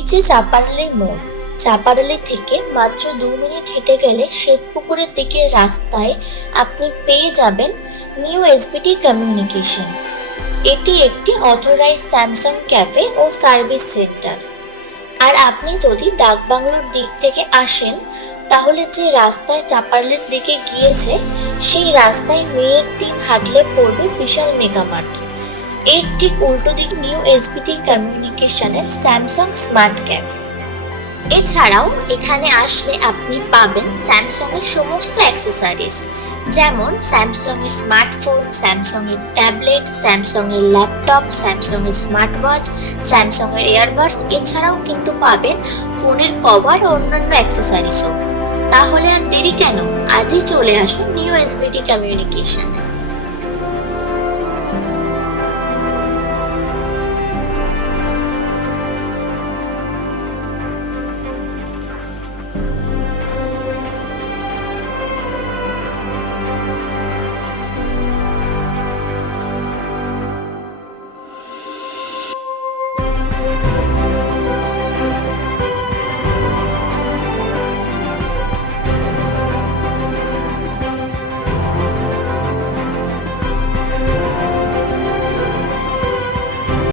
এই যে চাপারালি মোড়, চাপারালি থেকে মাত্র 2 মিনিট হেঁটে গেলে শ্বেতপুকুরের দিকের রাস্তায় আপনি পেয়ে যাবেন নিউ এসবিটি কমিউনিকেশন। এটি একটি অথরাইজড স্যামসাং ক্যাফে ও সার্ভিস সেন্টার। আর আপনি যদি ডাকবাংলোর দিক থেকে আসেন, তাহলে যে রাস্তায় চাপারালির দিকে গিয়েছে সেই রাস্তায় মেয়ের 3 হাঁটলে পড়বে বিশাল মেগামার্ট। এর ঠিক উল্টো দিক নিউ এসবিটি কমিউনিকেশনের স্যামসাং স্মার্ট ক্যাফে। এছাড়াও এখানে আসলে আপনি পাবেন স্যামসাং এর সমস্ত অ্যাক্সেসরিজ, যেমন স্যামসাং এর স্মার্টফোন, স্যামসাং এর ট্যাবলেট, স্যামসাং এর ল্যাপটপ, স্যামসাং এর স্মার্ট ওয়াচ, স্যামসাং এর এয়ারবাডস। এছাড়াও কিন্তু পাবেন ফোনের কভার ও অন্যান্য অ্যাক্সেসরিজও। তাহলে আর দেরি কেন, আজই চলে আসুন নিউ এসবিটি কমিউনিকেশনে।